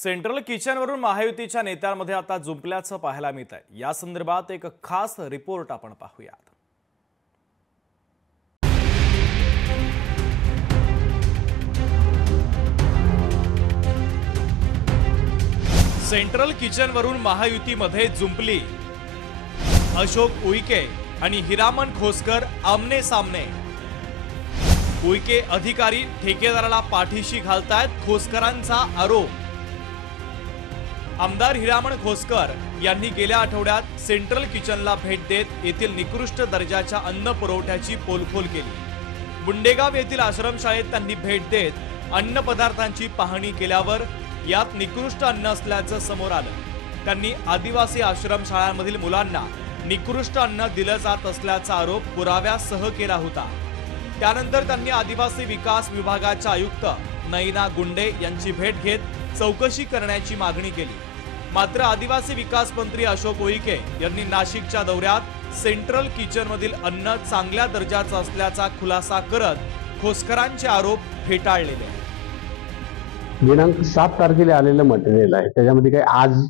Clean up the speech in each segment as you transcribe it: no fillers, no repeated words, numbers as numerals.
Central किचनवरून महायुतीच्या नेत्यांमध्ये आता जुंपल्याचं पाहायला मिळत आहे। या संदर्भात एक खास रिपोर्ट आपण पाहूयात। सेंट्रल किचनवरून महायुतीमध्ये जुंपली अशोक उईके आणि हिरामन खोसकर आमने सामने। उईके अधिकारी ठेकेदाराला पाठीशी घालतायत खोसकरांचा आरोप। आमदार हिरामन खोसकर यांनी गेल्या आठवड्यात सेंट्रल किचनला भेट देत येथील निकृष्ट दर्जाच्या अन्न पुरवठ्याची पोलखोल केली। बुंडेगाव येथील आश्रमशाळेत त्यांनी भेट देत अन्न पदार्थांची पाहणी केल्यावर यात निकृष्ट अन्न असल्याचं समोर आलं। त्यांनी आदिवासी आश्रमशाळांमधील मुलांना निकृष्ट अन्न दिलं जात असल्याचा आरोप पुराव्यासह केला होता। त्यानंतर त्यांनी आदिवासी विकास विभागाच्या आयुक्त नैना गुंडे यांची भेट घेत चौकशी करण्याची मागणी केली। मात्र आदिवासी विकास मंत्री अशोक उईके यांनी नाशिकच्या दौऱ्यात सेंट्रल किचनमधील अन्न चांगल्या दर्जाचं असल्याचा खुलासा करत खोसकरांचे आरोप फेटाळलेले आहेत। दिनांक 7 तारखेला आलेलं मटेरियल आहे, त्याच्यामध्ये काही आज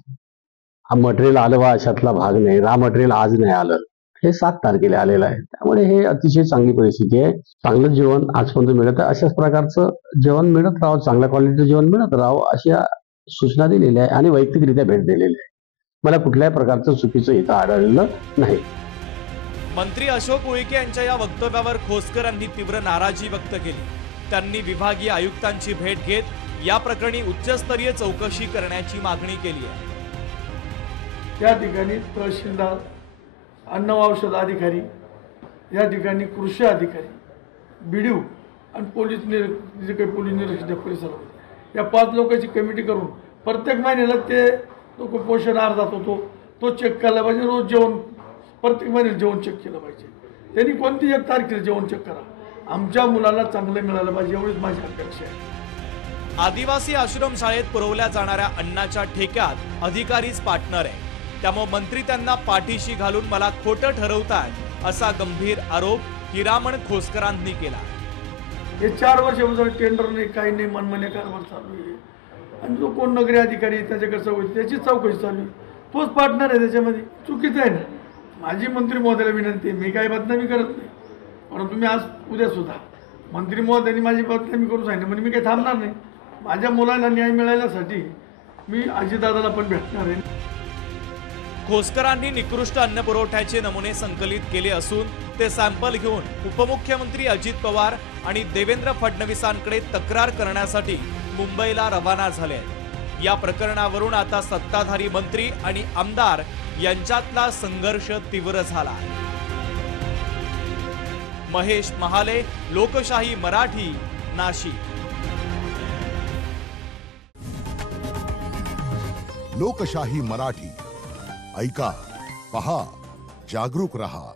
मटेरियल आलं वा अशातला भाग नाही। रा मटेरियल आज नाही आलं, हे 7 तारखेला आलेलं आहे। त्यामुळे हे अतिशय चांगली परिस्थिती आहे। चांगलं जेवण आजपर्यंत मिळत आहे, अशाच प्रकारचं जेवण मिळत राहावं, चांगल्या क्वालिटीचं जेवण मिळत राहावं अशा सूचना दिलेल्या आहे आणि वैयक्तिकरित्या भेट दिलेली आहे। मला कुठल्याही प्रकारचं चुकीचं इथं आढळलं नाही। मंत्री अशोक उईके यांच्या या वक्तव्यावर खोसकर यांनी तीव्र नाराजी व्यक्त केली। त्यांनी विभागीय आयुक्तांची भेट घेत या प्रकरणी उच्चस्तरीय चौकशी करण्याची मागणी केली आहे। त्या ठिकाणी तहसीलदार, अन्न व औषध अधिकारी, या ठिकाणी कृषी अधिकारी, बीडीओ आणि पोलीस जे काही पोलीस निरीक्षक परिसरात या 5 लोकांची कमिटी करून प्रत्येक महिन्याला ते लोक पोषण आहार जातो तो चेक केला पाहिजे। रोज जेवण प्रत्येक महिन्याला जेवण चेक केलं पाहिजे। त्यांनी कोणती एक तारखेला जेवण चेक करा, आमच्या मुलाला चांगलं मिळालं पाहिजे एवढीच माझी अपेक्षा आहे। आदिवासी आश्रमशाळेत पुरवल्या जाणाऱ्या अन्नाच्या ठेक्यात अधिकारीच पार्टनर आहे, त्यामुळे मंत्री त्यांना पाठीशी घालून मला खोटं ठरवतायत असा गंभीर आरोप हिरामन खोसकरांनी केला। हे 4 वर्षापासून टेंडर नाही, काही नाही, मनमान्य कारभार चालू आहे आणि जो कोण नगरी अधिकारी त्याच्याकडे चौकशी, त्याची चौकशी चालू आहे, तोच पार्टनर आहे त्याच्यामध्ये। चुकीचं आहे ना। माझी मंत्री महोदयाला विनंती आहे, मी काही बदनामी करत नाही, परंतु मी आज उद्या सुद्धा मंत्री महोदयांनी माझी बदनामी करून सांगितलं म्हणजे मी काही थांबणार नाही। माझ्या मुलाला न्याय मिळाल्यासाठी मी अजितदादाला पण भेटणार आहे। खोसकरांनी निकृष्ट अन्न पुरवठ्याचे नमुने संकलित केले असून ते सॅम्पल घेऊन उपमुख्यमंत्री अजित पवार आणि देवेंद्र फडणवीसांकडे तक्रार करण्यासाठी मुंबईला रवाना झाले आहेत। या प्रकरणावरून आता सत्ताधारी मंत्री आणि आमदार यांच्यातला संघर्ष तीव्र झाला आहे। महेश महाले, लोकशाही मराठी, नाशिक। लोकशाही मराठी ऐका, पहा, जागरूक रहा।